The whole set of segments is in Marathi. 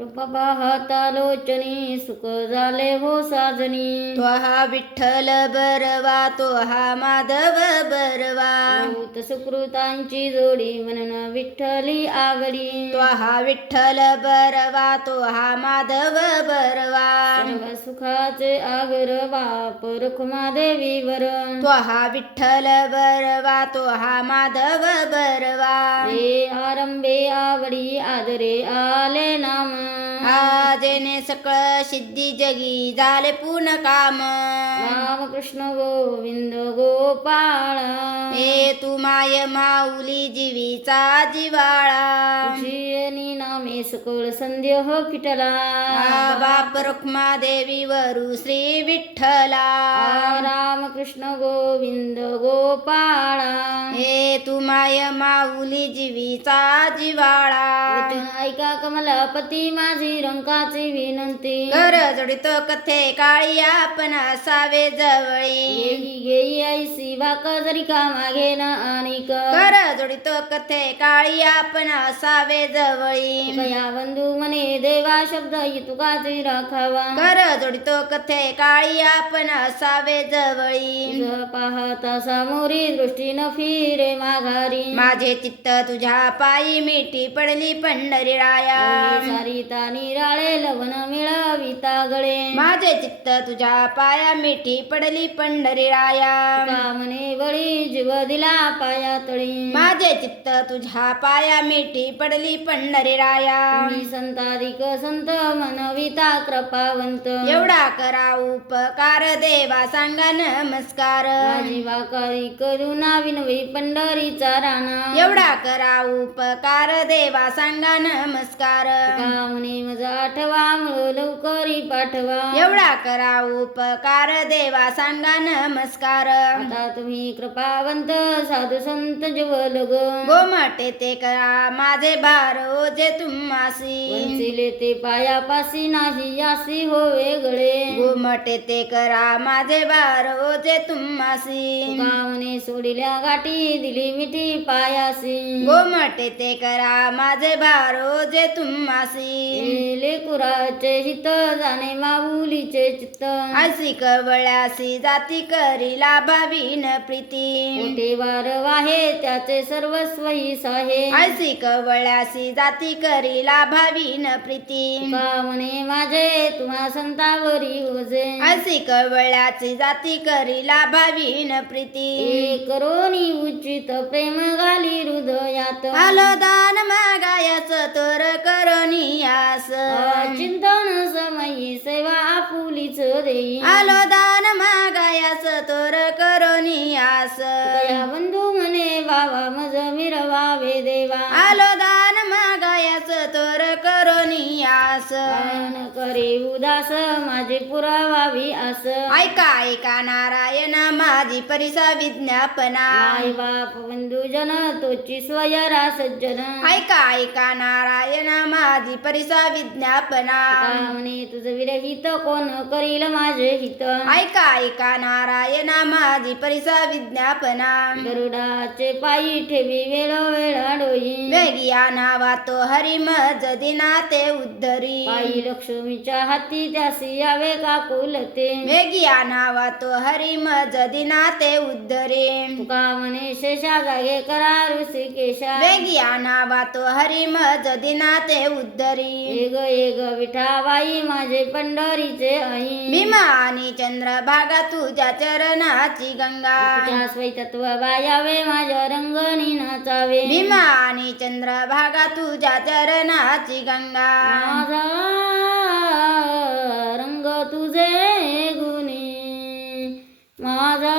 कृपा पाहता लोचनी सुख झाले हो साजनी. तो हा विठ्ठल बरवा तो हा माधव बरवा. भूत सुकृतांची जोडी म्हणून विठ्ठली आघडी तो हा विठ्ठल बरवा तो हा माधव बरवा. सर्व सुखाचे आगर बाप रुक्मादेवी वर तो हा विठ्ठल बरवा तो हा माधव बरवा. हे आरंभे आवडी आदरे आले नाम. आजेने सकळ सिद्धी जगी झाले पूर्ण काम. राम कृष्ण गोविंद गोपाळ. हे तू माय माऊली जीवीचा जिवाळा. तुझी नामे सकळ संदेह फिटला आ बाप रुक्मा देवी वरू श्री विठ्ठला. राम कृष्ण गोविंद गोपाळा. हे तू माय माऊली जीवीचा जिवाळा. ऐका कमलापती माझी रंकाची विनंती. कर जोडितो कथे काळी आपण असावे जवळी. घेई ऐसी वाक जरी का मागे न कर जोडितो कथे काळी आपण असावे जवळी. बंधू म्हणे देवा शब्द तुकाची राखावा. कर जोडितो कथे काळी आपण असावे जवळी. तुझ पाहता सामोरी दृष्टी न फिरे माघारी. माझे चित्त तुझ्या पायी मिठी पडली पंढरी राया. सारी तानी राळे लवण मिळविता गळे. माझे चित्त तुझ्या पाया मिठी पडली पंढरी राया. का म्हणे बळी जीव दिला पाया तळी. माझे चित्त तुझ्या पाया मिठी पडली पंढरी राया मी संताधिक संत मनविता कृपावंत एवढा करा उपकार देवा सांगा नमस्कार माझी वाकारी करुणा विनवी पंढरीचा राणा एवढा करा उपकार देवा सांगा नमस्कार म्हणे आठवा लवकरी पाठवा एवढा करा उपकार देवा सांगा नमस्कार आता तुम्ही कृपावंत साधू संत जवळ ग गोमटे ते करा माझे भार ओझे तुम्हासी. वंचिले ते पायापासी नाही यासी होवे गळे. गोमटे ते करा माझे भार ओझे तुम्हासी. म्हणे सोडिल्या गाठी दिली मिठी पायासी. गोमटे ते करा माझे भार ओझे तुम्हासी. लेकुराचे हित जाणे माऊलीचे चित्त. असी कवळ्यासी जाती करीला भावीन प्रीती. मोठे वार वाहे त्याचे सर्वस्व ही साहे. असी कवळ्यासी जाती करीला भावीन प्रीती. का म्हणे माझे तुम्हा संतावरी ओझे असी कवळ्याची जाती करीला भावीन प्रीती. एक करोनी उचित प्रेम घाली हृदयात. आलो दान मागायच तोर करोनियास चिंतन समयी सेवा आपुलीच देई. आलो दान मागायच तोर करोनियास करे उदास माझे पुरावावी आस ऐका ऐका नारायण माझी परिसा विज्ञापना. आई बाप बंधुजन तोची स्वयरा सज्जन ऐका ऐका नारायण माझी परिसा विज्ञापना. म्हणे तुझं विरहित कोण करील माझे हित? ऐका ऐका नारायण माझी परिसा विज्ञापना. गरुडाचे पायी ठेवी वेळ वेळा डोई. वेगिया नावा तो हरी मज दिना ते उद्धरी. पायी लक्ष्मीच्या हाती त्यासी यावे काकुलते वेगिया नावा तो हरी मज दिना ते उद्धरी. तुका म्हणे शेषा जागे करा ऋषिकेशा. वेगिया नावा तो हरी मज दिना ते उद्धरी एग एग विठाबाई माझे पंढरीचे आई. भीमा आणि चंद्रभागा तुझ्या चरणाची गंगा. तुझ्या स्वैतत्व बायावे माझ्या रंगणी नाचावे भीमा आणि चंद्रभागा तुझ्या चरणाची गंगा. माझा रंग तुझे गुणी. माझा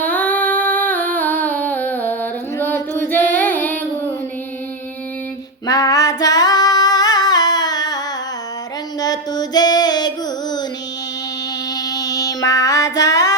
रंग तुझे गुणी. माझा रंग तुझे गुणी. माझा